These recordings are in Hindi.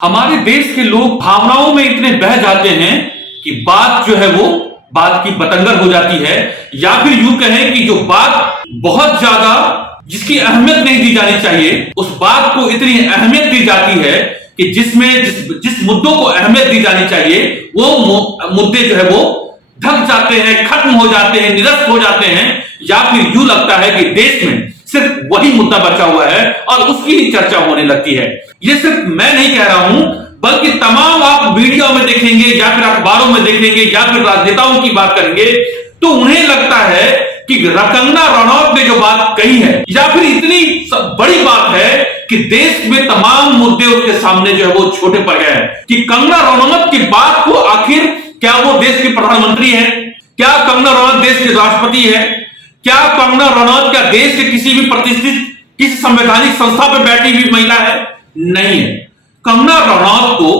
हमारे देश के लोग भावनाओं में इतने बह जाते हैं कि बात जो है वो बात की बतंगर हो जाती है, या फिर यूं कहें कि जो बात बहुत ज्यादा जिसकी अहमियत नहीं दी जानी चाहिए उस बात को इतनी अहमियत दी जाती है कि जिस मुद्दों को अहमियत दी जानी चाहिए वो मुद्दे जो है वो ढक जाते हैं, खत्म हो जाते हैं, निरस्त हो जाते हैं, या फिर यूं लगता है कि देश में सिर्फ वही मुद्दा बचा हुआ है और उसकी ही चर्चा होने लगती है। ये सिर्फ मैं नहीं कह रहा हूं, बल्कि तमाम आप वीडियो में देखेंगे या फिर अखबारों में देखेंगे या फिर राजनेताओं की बात करेंगे तो उन्हें लगता है कि कंगना रनौत ने जो बात कही है या फिर इतनी बड़ी बात है कि देश में तमाम मुद्दे उसके सामने जो है वो छोटे पड़ गए हैं कि कंगना रनौत की बात को आखिर क्या वो देश के प्रधानमंत्री है, क्या कंगना रनौत देश के राष्ट्रपति है, क्या कंगना रनौत क्या देश के किसी भी प्रतिष्ठित किसी संवैधानिक संस्था पर बैठी हुई महिला है? नहीं है। कंगना रनौत को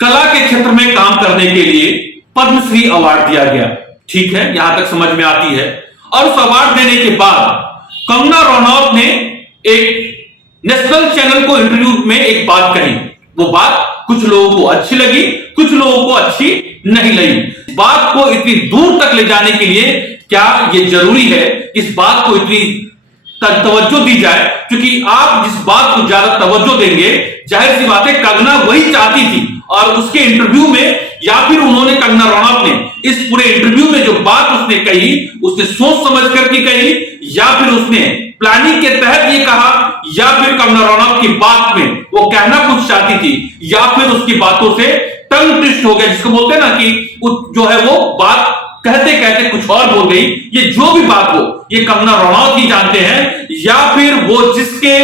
कला के क्षेत्र में काम करने के लिए पद्मश्री अवार्ड दिया गया, ठीक है, यहां तक समझ में आती है। और उस अवार्ड देने के बाद कंगना रनौत ने एक नेशनल चैनल को इंटरव्यू में एक बात कही। वो बात कुछ लोगों को अच्छी लगी, कुछ लोगों को अच्छी नहीं लगी। बात को इतनी दूर तक ले जाने के लिए क्या यह जरूरी है इस बात को इतनी तवज्जो दी जाए? क्योंकि आप जिस बात को ज्यादा तवज्जो देंगे, जाहिर सी बात है कंगना वही चाहती थी और उसके इंटरव्यू में या फिर उन्होंने कंगना रनौत ने इस पूरे इंटरव्यू में जो बात उसने कही उसने सोच समझ करके कही या फिर उसने प्लानिंग के तहत ये कहा या फिर कंगना रनौत की बात में वो कहना कुछ चाहती थी या फिर उसकी बातों से टंग ट्विस्ट हो गया, जिसको बोलते हैं ना कि जो है वो बात कहते कहते कुछ और बोल गई। ये जो भी बात हो ये कंगना रनौत ही जानते हैं या फिर वो जिसके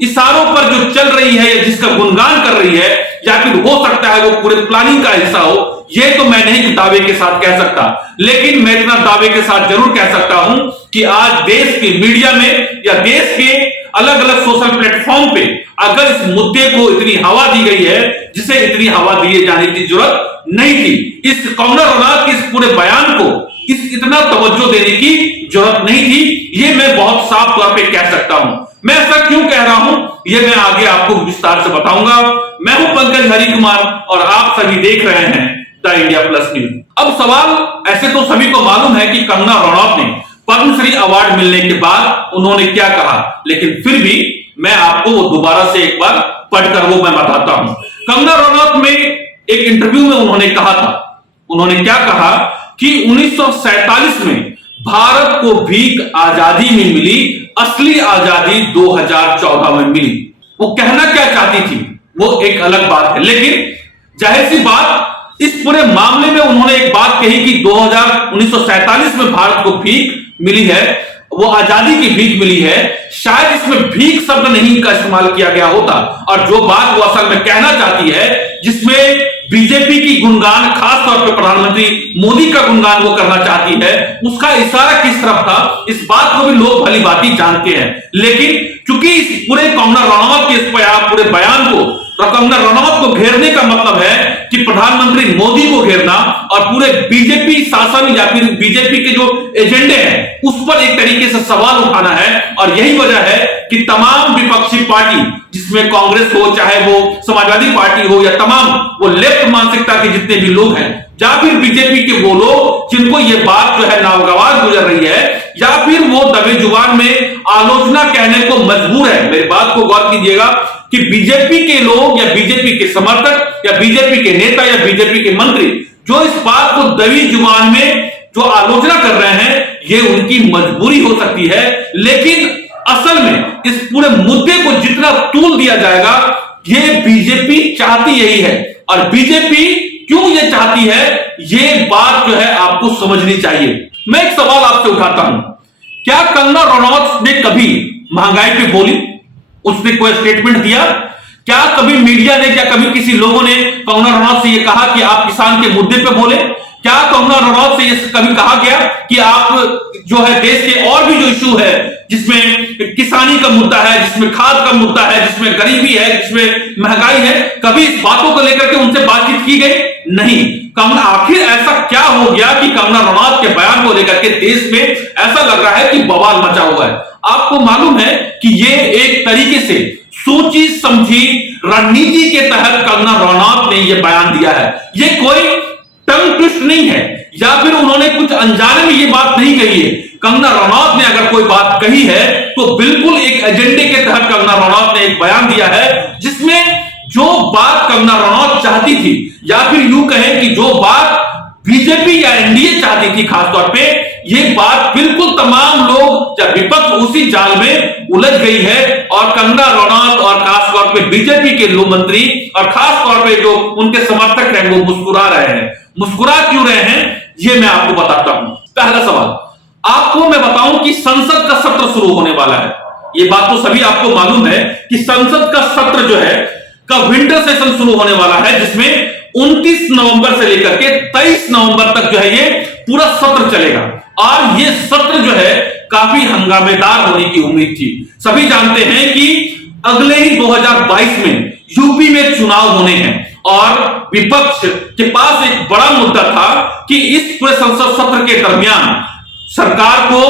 इशारों पर जो चल रही है या जिसका गुणगान कर रही है या फिर हो सकता है वो पूरे प्लानिंग का हिस्सा हो। ये तो मैं नहीं दावे के साथ कह सकता, लेकिन मैं इतना दावे के साथ जरूर कह सकता हूं कि आज देश के मीडिया में या देश के अलग अलग सोशल प्लेटफॉर्म पे अगर इस मुद्दे को इतनी हवा दी गई है जिसे इतनी हवा दिए जाने की जरूरत नहीं थी, इस कंगना रनौत के इस पूरे बयान को इतना तवज्जो देने की जरूरत नहीं थी, ये मैं बहुत साफ तौर पे कह सकता हूं। मैं ऐसा क्यों कह रहा हूं ये मैं आगे आपको विस्तार से बताऊंगा। मैं हूं पंकज हरिकुमार और आप सभी देख रहे हैं द इंडिया प्लस न्यूज। अब सवाल ऐसे तो सभी को मालूम है कि कंगना रनौत ने पद्मश्री अवार्ड मिलने के बाद उन्होंने क्या कहा, लेकिन फिर भी मैं आपको वो दोबारा से एक बार पढ़कर वो मैं बताता हूं। कंगना रनौत में एक इंटरव्यू में उन्होंने कहा था, उन्होंने क्या कहा कि 1947 में भारत को भीख आजादी में मिली, असली आजादी 2014 में मिली। वो कहना क्या चाहती थी वो एक अलग बात है, लेकिन जाहिर सी बात इस पूरे मामले में उन्होंने एक बात कही कि 1947 में भारत को भीख मिली है, वो आजादी की भीख मिली है। शायद इसमें भीख शब्द नहीं का इस्तेमाल किया गया होता और जो बात वो असल में कहना चाहती है जिसमें बीजेपी की गुणगान, खास तौर पर प्रधानमंत्री मोदी का गुणगान वो करना चाहती है, उसका इशारा किस तरफ था इस बात को भी लोग भली भांति जानते हैं। लेकिन चूंकि इस पूरे कंगना रनौत के इस पूरे बयान को कंगना रनौत को घेरने का मतलब है कि प्रधानमंत्री मोदी को घेरना और पूरे बीजेपी शासन या फिर बीजेपी के जो एजेंडे हैं उस पर एक तरीके से सवाल उठाना है। और यही वजह है कि तमाम विपक्षी पार्टी, जिसमें कांग्रेस हो, चाहे वो समाजवादी पार्टी हो या तमाम वो लेफ्ट मानसिकता के जितने भी लोग हैं या फिर बीजेपी के वो लोग जिनको ये बात जो है नागवार गुजर रही है या फिर वो दबे जुबान में आलोचना कहने को मजबूर है। मेरी बात को गौर कीजिएगा कि बीजेपी के लोग या बीजेपी के समर्थक या बीजेपी के नेता या बीजेपी के मंत्री जो इस बात को दबी जुबान में जो आलोचना कर रहे हैं ये उनकी मजबूरी हो सकती है, लेकिन असल में इस पूरे मुद्दे को जितना तूल दिया जाएगा ये बीजेपी चाहती यही है। और बीजेपी क्यों ये चाहती है ये बात जो है आपको समझनी चाहिए। मैं एक सवाल आपसे उठाता हूं, क्या कंगना रनौत ने कभी महंगाई पे बोली? उसने कोई स्टेटमेंट दिया? क्या कभी मीडिया ने, क्या कभी किसी लोगों ने कंगना रनौत से यह कहा कि आप किसान के मुद्दे पे बोले? क्या कंगना रनौत से यह कभी कहा गया कि आप जो है देश के और भी जो इशू है जिसमें किसानी का मुद्दा है, जिसमें खाद का मुद्दा है, जिसमें गरीबी है, जिसमें महंगाई है, कभी इस बातों को लेकर के उनसे बातचीत की गई? नहीं। कंगना, आखिर ऐसा क्या हो गया कि कंगना रनौत के बयान को लेकर के देश में ऐसा लग रहा है कि बवाल मचा हुआ है। आपको मालूम है कि ये एक तरीके से सोची समझी रणनीति के तहत कंगना रनौत ने यह बयान दिया है। ये कोई टंग ट्विस्ट नहीं है या फिर उन्होंने कुछ अनजाने में ये बात नहीं कही है। कंगना रनौत ने अगर कोई बात कही है तो बिल्कुल एक एजेंडे के तहत कंगना रनौत ने एक बयान दिया है, जिसमें जो बात कंगना रनौत चाहती थी या फिर यूं कहें कि जो बात बीजेपी या एनडीए चाहती थी, खासतौर पे ये बात बिल्कुल तमाम लोग या विपक्ष उसी जाल में उलझ गई है और कंगना रनौत और खासतौर पे बीजेपी के लोग मंत्री और खासतौर पे जो उनके समर्थक हैं वो मुस्कुरा रहे हैं। मुस्कुरा क्यों रहे हैं ये मैं आपको बताता हूं। पहला सवाल, आपको मैं बताऊं कि संसद का सत्र शुरू होने वाला है। ये बात तो सभी आपको मालूम है कि संसद का सत्र जो है का विंटर सेशन शुरू होने वाला है, जिसमें 29 नवंबर से लेकर के 23 नवंबर तक जो है ये पूरा सत्र चलेगा और ये सत्र जो है काफी हंगामेदार होने की उम्मीद थी। सभी जानते हैं कि अगले ही 2022 में यूपी में चुनाव होने हैं और विपक्ष के पास एक बड़ा मुद्दा था कि इस पूरे संसद सत्र के दरमियान सरकार को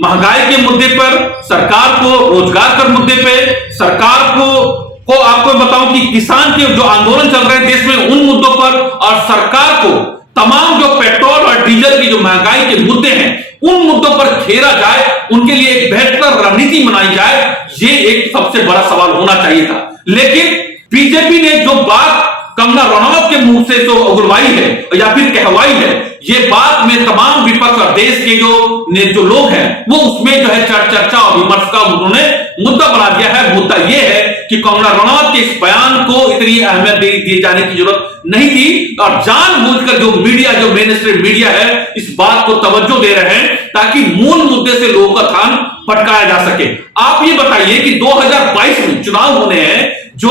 महंगाई के मुद्दे पर, सरकार को रोजगार के मुद्दे पे, सरकार को आपको बताऊं कि किसान के जो आंदोलन चल रहे हैं देश में उन मुद्दों पर, और सरकार को तमाम जो पेट्रोल और डीजल की जो महंगाई के मुद्दे हैं उन मुद्दों पर घेरा जाए, उनके लिए एक बेहतर रणनीति बनाई जाए, ये एक सबसे बड़ा सवाल होना चाहिए था। लेकिन बीजेपी ने जो बात कंगना रनौत के मुंह से जो उगलवाई है या फिर कहवाई है, ये बात में तमाम विपक्ष और देश के जो लोग हैं वो उसमें जो है चर्चा और विमर्श का उन्होंने मुद्दा बना दिया है। मुद्दा यह है कि कंगना रनौत के इस बयान को इतनी अहमियत दिए जाने की जरूरत नहीं थी और जानबूझकर जो मीडिया, जो मेन स्ट्रीम मीडिया है, इस बात को तवज्जो दे रहे हैं ताकि मूल मुद्दे से लोगों का ध्यान भटकाया जा सके। आप ये बताइए कि 2022 में चुनाव होने हैं, जो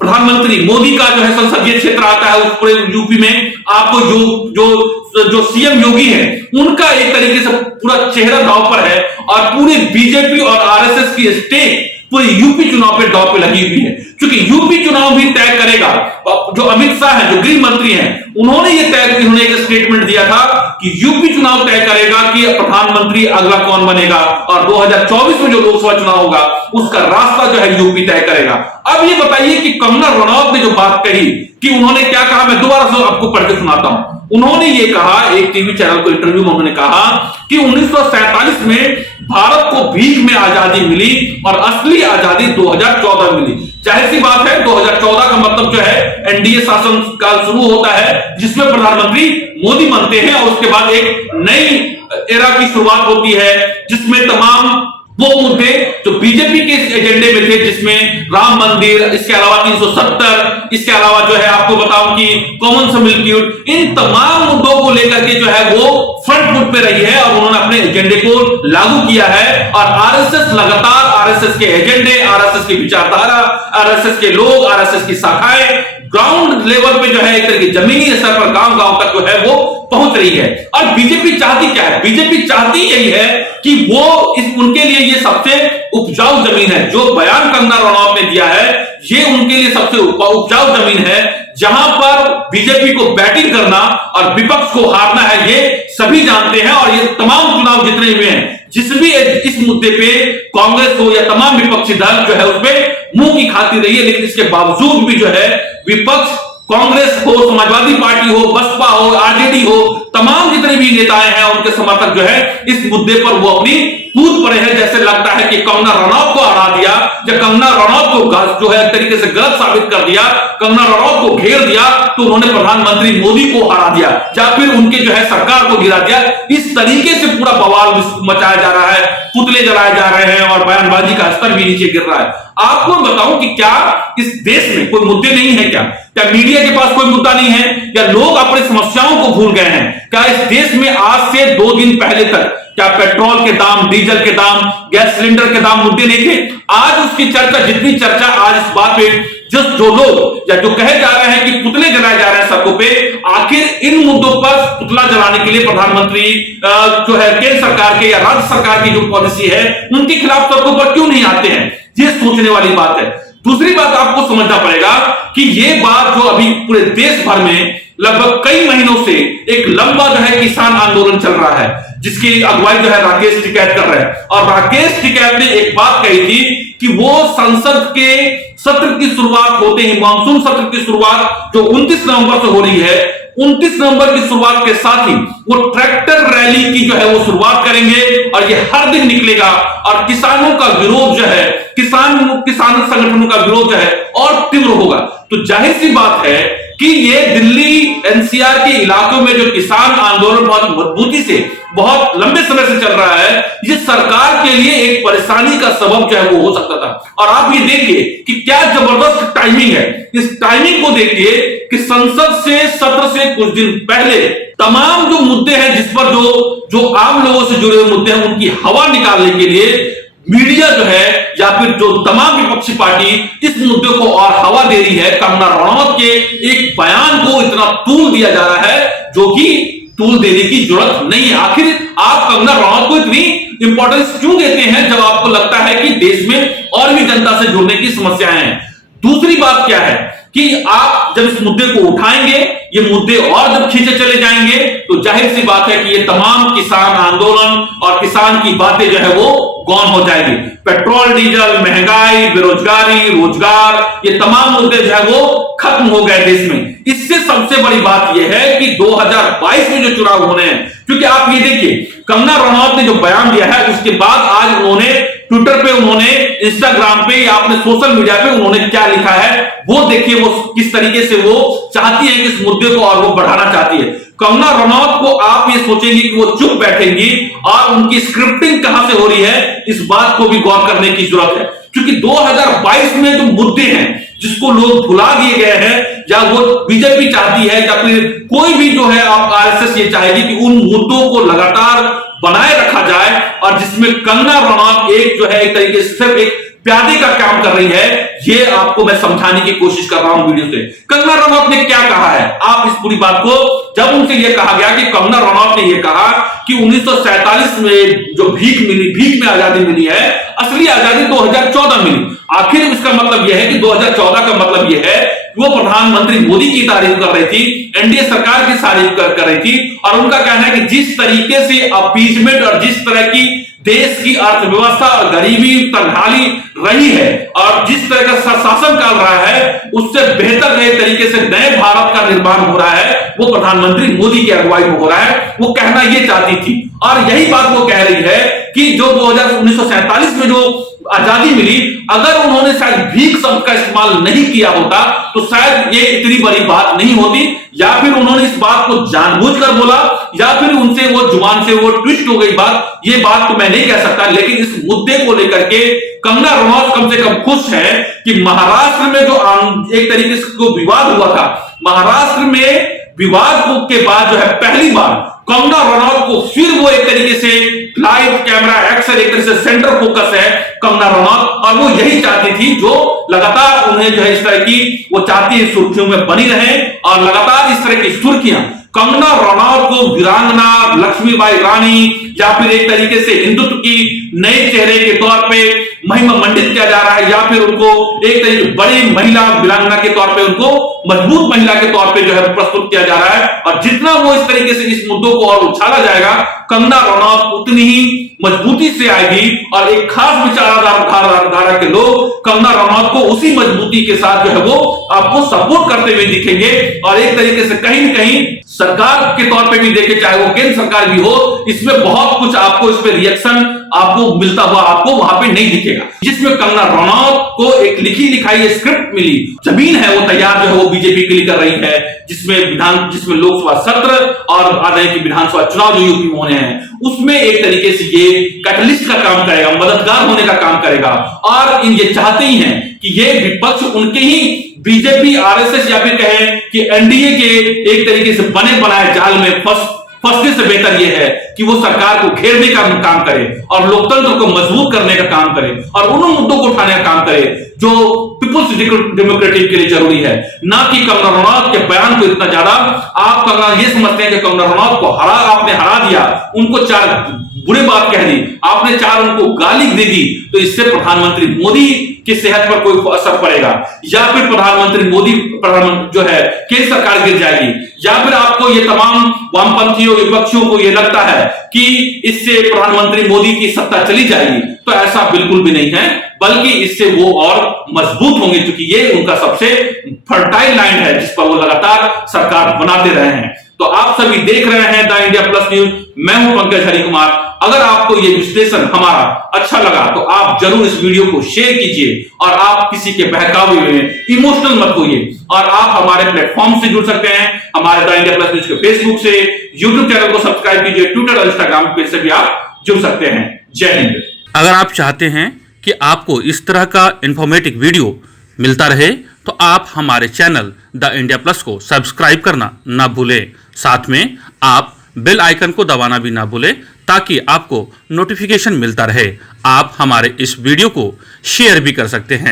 प्रधानमंत्री मोदी का जो है संसदीय क्षेत्र आता है उस पूरे यूपी में, आपको जो सीएम योगी है उनका एक तरीके से पूरा चेहरा दांव पर है और पूरी बीजेपी और आरएसएस की स्टेक पूरे यूपी चुनाव पे दांव पे लगी हुई है। क्योंकि यूपी चुनाव भी तय करेगा, जो अमित शाह है, जो गृह मंत्री हैं, उन्होंने एक स्टेटमेंट दिया था कि यूपी चुनाव तय करेगा कि प्रधानमंत्री अगला कौन बनेगा और 2024 में जो लोकसभा चुनाव होगा उसका रास्ता जो है यूपी तय करेगा। अब ये बताइए कि कंगना रनौत ने जो बात कही कि उन्होंने क्या कहा, मैं दोबारा से आपको पढ़ के सुनाता हूं। उन्होंने ये कहा, एक टीवी चैनल को इंटरव्यू में उन्होंने कहा कि 1947 में भारत को भीख में आजादी मिली और असली आजादी 2014 में मिली। जाहिर सी बात है 2014 का मतलब जो है एनडीए शासन काल शुरू होता है, जिसमें प्रधानमंत्री मोदी बनते हैं और उसके बाद एक नई एरा की शुरुआत होती है, जिसमें तमाम वो मुद्दे जो बीजेपी के एजेंडे में थे, जिसमें राम मंदिर, इसके अलावा 370, इसके अलावा जो है आपको बताऊं कि कॉमन सिविल, इन तमाम मुद्दों को लेकर के जो है वो फ्रंट फुट पे रही है और उन्होंने अपने एजेंडे को लागू किया है। और आरएसएस लगातार आरएसएस के एजेंडे, आरएसएस की विचारधारा, आरएसएस के लोग, आरएसएस की शाखाएं ग्राउंड लेवल पे जो है एक तरह की जमीनी स्तर पर गांव-गांव तक जो है वो पहुंच रही है। और बीजेपी चाहती क्या है? बीजेपी चाहती यही है कि वो उनके लिए ये सबसे उपजाऊ जमीन है। जो बयान कंगना रनौत ने दिया है ये उनके लिए सबसे उपजाऊ जमीन है, जहां पर बीजेपी को बैटिंग करना और विपक्ष को हारना है, ये सभी जानते हैं। और ये तमाम चुनाव जितने हुए हैं, जिस भी इस मुद्दे पे कांग्रेस हो या तमाम विपक्षी दल जो है उसमें मुंह की खाती रही है, लेकिन इसके बावजूद भी जो है विपक्ष, कांग्रेस हो, समाजवादी पार्टी हो, बसपा हो, आरजेडी हो, तमाम जितने भी नेताएं हैं उनके समर्थक जो है इस मुद्दे पर वो अपनी कूद पड़े हैं। जैसे लगता है कि कंगना रनौत को हरा दिया या कंगना रनौत को जो है एक तरीके से गलत साबित कर दिया, कंगना रनौत को घेर दिया तो उन्होंने प्रधानमंत्री मोदी को हरा दिया या फिर उनके जो है सरकार को गिरा दिया। इस तरीके से पूरा बवाल मचाया जा रहा है, पुतले जलाए जा रहे हैं और बयानबाजी का स्तर भी नीचे गिर रहा है। आपको बताऊं कि क्या इस देश में कोई मुद्दे नहीं है? क्या मीडिया के पास कोई मुद्दा नहीं है? या लोग अपनी समस्याओं को भूल गए हैं? क्या इस देश में आज से 2 दिन पहले तक क्या पेट्रोल के दाम, डीजल के दाम, गैस सिलेंडर के दाम मुद्दे नहीं थे? आज उसकी चर्चा, जितनी चर्चा आज इस बात पे जो लोग या जो कहे जा रहे हैं कि पुतले जलाए जा रहे हैं सड़कों पे, आखिर इन मुद्दों पर पुतला जलाने के लिए प्रधानमंत्री जो है केंद्र सरकार के या राज्य सरकार की जो पॉलिसी है उनके खिलाफ सड़कों पर क्यों नहीं आते हैं? ये सोचने वाली बात है। दूसरी बात आपको समझना पड़ेगा कि ये बात जो अभी पूरे देश भर में लगभग कई महीनों से एक लंबा जो है किसान आंदोलन चल रहा है, जिसकी अगुवाई जो है राकेश टिकैत कर रहे हैं। और राकेश टिकैत ने एक बात कही थी कि वो संसद के सत्र की शुरुआत होते ही, मानसून सत्र की शुरुआत जो 29 नवंबर से हो रही है, 29 नवंबर की शुरुआत के साथ ही वो ट्रैक्टर रैली की जो है वो शुरुआत करेंगे और ये हर दिन निकलेगा और किसानों का विरोध जो है, किसान संगठनों का विरोध जो है और तीव्र होगा। तो जाहिर सी बात है कि ये दिल्ली एनसीआर के इलाकों में जो किसान आंदोलन बहुत मजबूती से बहुत लंबे समय से चल रहा है, ये सरकार के लिए एक परेशानी का सबब जो है वो हो सकता था। और आप ये देखिए कि क्या जबरदस्त टाइमिंग है, इस टाइमिंग को देखिए कि संसद से सत्र से कुछ दिन पहले तमाम जो मुद्दे हैं, जिस पर जो आम लोगों से जुड़े हुए मुद्दे हैं, उनकी हवा निकालने के लिए मीडिया जो है या फिर जो तमाम विपक्षी पार्टी इस मुद्दे को और हवा दे रही है। कंगना रनौत के एक बयान को इतना तूल दिया जा रहा है जो कि तूल देने की जरूरत नहीं है। आखिर आप कंगना रनौत को इतनी इंपॉर्टेंस क्यों देते हैं जब आपको लगता है कि देश में और भी जनता से जुड़ने की समस्याएं हैं? दूसरी बात क्या है कि आप जब इस मुद्दे को उठाएंगे, ये मुद्दे और जब खींचे चले जाएंगे, तो जाहिर सी बात है कि ये तमाम किसान आंदोलन और किसान की बातें जो है वो गौन हो जाएगी। पेट्रोल डीजल, महंगाई, बेरोजगारी, रोजगार, ये तमाम मुद्दे जो है वो खत्म हो गए देश में। इससे सबसे बड़ी बात यह है कि 2022 में जो चुनाव होने हैं, क्योंकि आप ये देखिए कंगना रनौत ने जो बयान दिया है उसके बाद आज उन्होंने ट्विटर पे, उन्होंने इंस्टाग्राम पे या अपने सोशल मीडिया पे उन्होंने क्या लिखा है वो देखिए, वो किस तरीके से वो चाहती है कि इस मुद्दे को और वो बढ़ाना चाहती है। कंगना रनौत को आप ये सोचेंगे कि वो चुप बैठेंगी और उनकी स्क्रिप्टिंग कहां से हो रही है, इस बात को भी गौर करने की जरूरत है। क्योंकि 2022 में जो मुद्दे हैं जिसको लोग भुला दिए गए हैं, या वो बीजेपी चाहती है या फिर कोई भी जो है आप आरएसएस ये चाहेगी कि उन मुद्दों को लगातार बनाए रखा जाए, और जिसमें कंगना रनौत एक जो है एक तरीके से सिर्फ एक प्यादे का काम कर रही है, ये आपको मैं समझाने की कोशिश कर रहा हूं वीडियो से। कंगना रनौत ने क्या कहा है, आप इस पूरी बात को, जब उनसे यह कहा गया कि कंगना रनौत ने यह कहा कि 1947 में जो भीख में आजादी मिली है, असली आजादी 2014 मिली। आखिर इसका मतलब यह है कि 2014 का मतलब यह है कि वो प्रधानमंत्री मोदी की तारीफ कर रही थी, एनडीए सरकार की तारीफ कर रही थी, और उनका कहना है कि जिस तरीके से अपीजमेंट और जिस तरह की देश की अर्थव्यवस्था और गरीबी तंगहाली रही है और जिस तरह का शासन चल रहा है, उससे बेहतर नए तरीके से नए भारत का निर्माण हो रहा है, वो प्रधानमंत्री मोदी की अगुवाई में हो रहा है। वो कहना ये चाहती थी, और यही बात वो कह रही है कि जो 1947 में जो आजादी मिली, अगर उन्होंने शायद भीख शब्द का इस्तेमाल नहीं किया होता तो शायद ये इतनी बड़ी बात नहीं होती, या फिर उन्होंने इस बात को जानबूझकर बोला, या फिर उनसे वो जुबान से वो ट्विस्ट हो गई बात, ये बात तो मैं नहीं कह सकता। लेकिन इस मुद्दे को लेकर के कंगना रनौत कम से कम खुश है कि महाराष्ट्र में जो एक तरीके से को विवाद हुआ था, महाराष्ट्र में विवाद के बाद जो है पहली बार कंगना रनौत को फिर वो एक तरीके से लाइव कैमरा एक्शन, एक तरीके से सेंटर फोकस है कंगना रनौत, और वो यही चाहती थी जो लगातार उन्हें जो है इस तरह की वो चाहती है सुर्खियों में बनी रहे, और लगातार इस तरह की सुर्खियां कंगना रनौत को वीरांगना, लक्ष्मीबाई रानी, या फिर एक तरीके से हिंदुत्व की नए चेहरे के तौर पे महिमा मंडित किया जा रहा है, या फिर उनको एक तरीके बड़ी महिला वीरांगना के तौर पे, उनको मजबूत महिला के तौर पे जो है प्रस्तुत किया जा रहा है। और जितना वो इस तरीके से इस मुद्दों को और उछाला जाएगा, कंगना रनौत उतनी ही मजबूती से आएगी, और एक खास विचारधारा के लोग कंगना रनौत को उसी मजबूती के साथ जो है वो आपको सपोर्ट करते हुए दिखेंगे, और एक तरीके से कहीं न कहीं सरकार के तौर पे भी देखे, चाहे वो केंद्र सरकार भी हो, इसमें बहुत कुछ आपको इस पे रिएक्शन आपको मिलता हुआ आपको वहां पे नहीं दिखेगा। जिसमें कंगना रनौत को एक लिखी लिखाई स्क्रिप्ट मिली, जमीन है वो तैयार जो है वो बीजेपी के लिए कर रही है, जिसमें लोकसभा सत्र और आने की विधानसभा चुनाव जो यूपी में होने हैं, उसमें एक तरीके से ये कैटलिस्ट का काम करेगा, मददगार होने का काम करेगा। और ये चाहते ही हैं कि ये विपक्ष उनके ही बीजेपी, आरएसएस या फिर कहें कि एनडीए के एक तरीके से बने बनाए जाल में फंसने से बेहतर यह है कि वो सरकार को घेरने का काम करे और लोकतंत्र को मजबूत करने का काम करे, और उन मुद्दों को उठाने का काम करे जो पीपुल्स डेमोक्रेटिक के लिए जरूरी है, ना कि कंगना रनौत के बयान को इतना ज्यादा। आप कंगना ये समझते हैं कि कंगना रनौत को आपने हरा दिया, उनको 4 बुरी बात कह दी, आपने 4 उनको गाली दे दी, तो इससे प्रधानमंत्री मोदी की सेहत पर कोई असर पड़ेगा, या फिर प्रधानमंत्री मोदी जो है केंद्र सरकार गिर जाएगी, या फिर आपको ये तमाम वामपंथियों विपक्षियों को ये लगता है कि इससे प्रधानमंत्री मोदी की सत्ता चली जाएगी, तो ऐसा बिल्कुल भी नहीं है, बल्कि इससे वो और मजबूत होंगे, क्योंकि ये उनका सबसे फर्टाइल लैंड है जिस पर वो लगातार सरकार बनाते रहे हैं। तो आप सभी देख रहे हैं द इंडिया प्लस न्यूज, मैं हूं पंकज हरिकुमार। अगर आपको ये विश्लेषण हमारा अच्छा लगा तो आप जरूर इस वीडियो को शेयर कीजिए, और आप किसी के बहकावे में इमोशनल मत होइए, और आप हमारे प्लेटफॉर्म से जुड़ सकते हैं, हमारे द इंडिया प्लस न्यूज के फेसबुक से, यूट्यूब चैनल को सब्सक्राइब कीजिए, ट्विटर और इंस्टाग्राम पेज से भी आप जुड़ सकते हैं। जय हिंद। अगर आप चाहते हैं कि आपको इस तरह का इंफॉर्मेटिव वीडियो मिलता रहे तो आप हमारे चैनल द इंडिया प्लस को सब्सक्राइब करना ना भूलें। साथ में आप बेल आइकन को दबाना भी ना भूलें, ताकि आपको नोटिफिकेशन मिलता रहे। आप हमारे इस वीडियो को शेयर भी कर सकते हैं।